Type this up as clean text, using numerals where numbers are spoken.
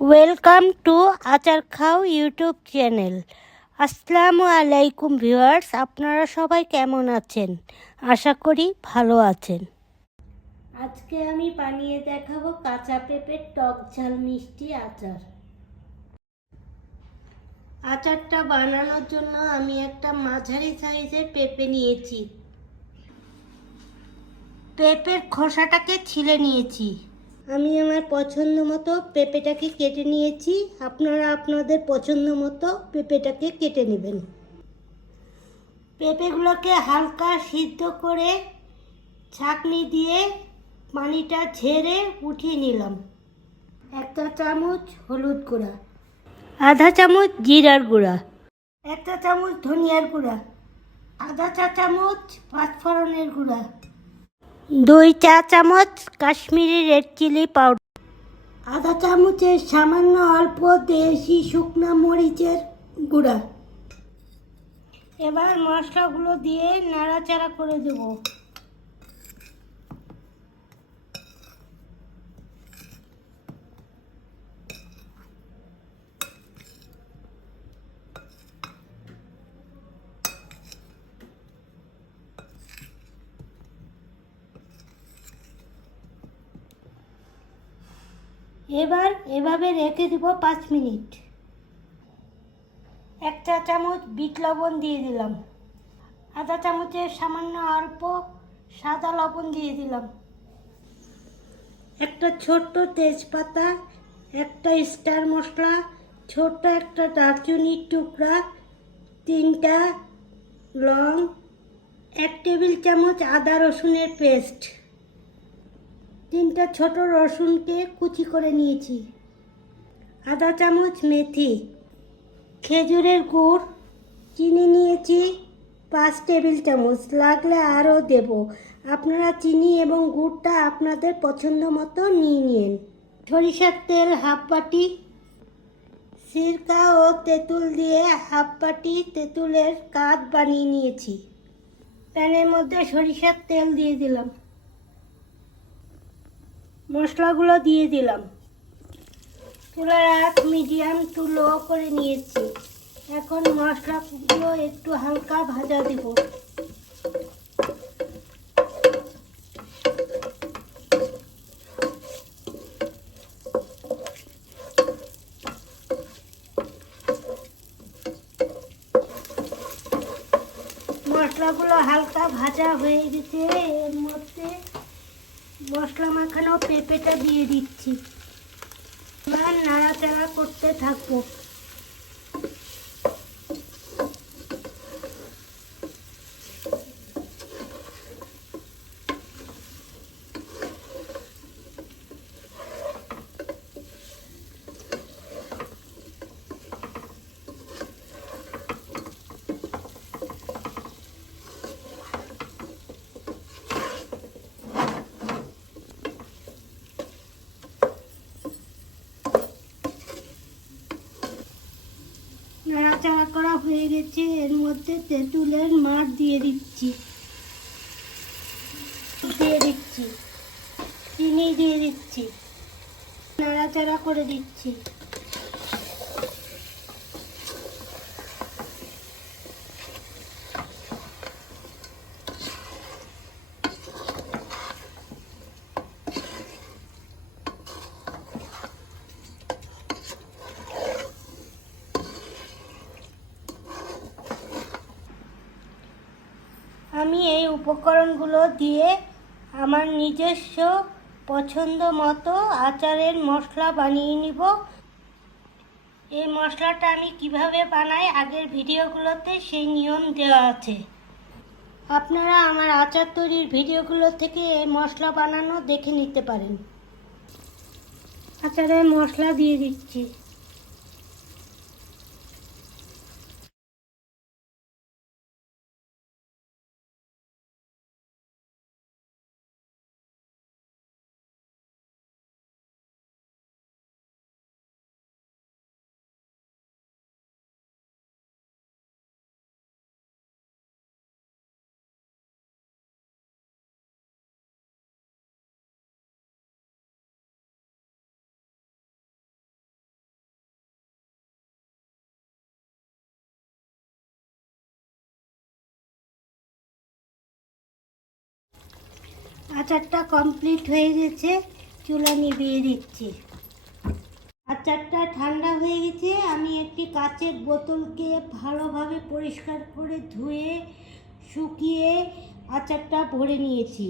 Welcome to আচার খাও YouTube channel. আসসালামু আলাইকুম ভিউয়ার্স, আপনারা সবাই কেমন আছেন? আশা করি ভালো আছেন। আজকে আমি বানিয়ে দেখাবো কাঁচা পেঁপের টক ঝাল মিষ্টি আচার। আচারটা বানানোর জন্য আমি একটা মাঝারি সাইজের পেঁপে নিয়েছি। পেঁপের খোসাটাকে ছিলে নিয়েছি। আমি আমার পছন্দ মতো পেঁপেটাকে কেটে নিয়েছি। আপনারা আপনাদের পছন্দ মতো পেঁপেটাকে কেটে নেবেন। পেঁপেগুলোকে হালকা সিদ্ধ করে ছাঁকনি দিয়ে পানিটা ঝেড়ে উঠিয়ে নিলাম। 1 চা চামচ হলুদ গুঁড়া, আধা চামচ জিরার গুঁড়া, 1 চা চামচ ধনিয়ার গুঁড়া, আধা চা চামচ পাঁচফোড়নের গুঁড়া, 2 চা চামচ কাশ্মীরি রেড চিলি পাউডার, আধা চামচের সামান্য অল্প দেশি শুকনো মরিচের গুঁড়া। এবার মশলাগুলো দিয়ে নাড়াচাড়া করে দেব। এবার এভাবে রেখে দেব 5 মিনিট। 1 চা চামচ বিট লবণ দিয়ে দিলাম, আধা চামচের সামান্য অল্প সাদা লবণ দিয়ে দিলাম, একটা ছোট্ট তেজপাতা, একটা স্টার মশলা, ছোট্ট একটা দারচিনির টুকরা, 3টা লং, 1 টেবিল চামচ আদা রসুনের পেস্ট, 3টা ছোট রসুনকে কুচি করে নিয়েছি, আধা চামচ মেথি, খেজুরের গুড়, চিনি নিয়েছি 5 টেবিল চামচ, লাগলে আরও দেব। আপনারা চিনি এবং গুড়টা আপনাদের পছন্দ মতো নিয়ে নিন। সরিষার তেল হাফ বাটি, সিরকা ও তেঁতুল দিয়ে হাফ বাটি তেঁতুলের কাঠ বানিয়ে নিয়েছি। প্যানের মধ্যে সরিষার তেল দিয়ে দিলাম, মশলাগুলো দিয়ে দিলাম। চুলার আঁচ মিডিয়াম টু লো করে নিয়েছি। এখন মশলাগুলো একটু হালকা ভাজা দিব। মশলাগুলো হালকা ভাজা হয়ে গেছে। এর মধ্যে মশলা মাখানো পেঁপেটা দিয়ে দিচ্ছি। এবার নাড়াচাড়া করতে থাকবো। নাড়াচাড়া করা হয়ে গেছে। এর মধ্যে তেঁতুলের মাঠ দিয়ে দিচ্ছি, চিনি দিয়ে দিচ্ছি, নাড়াচাড়া করে দিচ্ছি। আমি এই উপকরণগুলো দিয়ে আমার নিজস্ব পছন্দ মতো আচারের মশলা বানিয়ে নিব। এই মশলাটা আমি কিভাবে বানাই আগের ভিডিওগুলোতে সেই নিয়ম দেওয়া আছে। আপনারা আমার আচার তৈরির ভিডিওগুলো থেকে এই মশলা বানানো দেখে নিতে পারেন। আচারের মশলা দিয়ে দিচ্ছি। আচারটা কমপ্লিট হয়ে গেছে, চুলা নিভিয়ে দিচ্ছি। আচারটা ঠান্ডা হয়ে গেছে, আমি একটি কাচের বোতলকে ভালোভাবে পরিষ্কার করে ধুয়ে শুকিয়ে আচারটা ভরে নিয়েছি।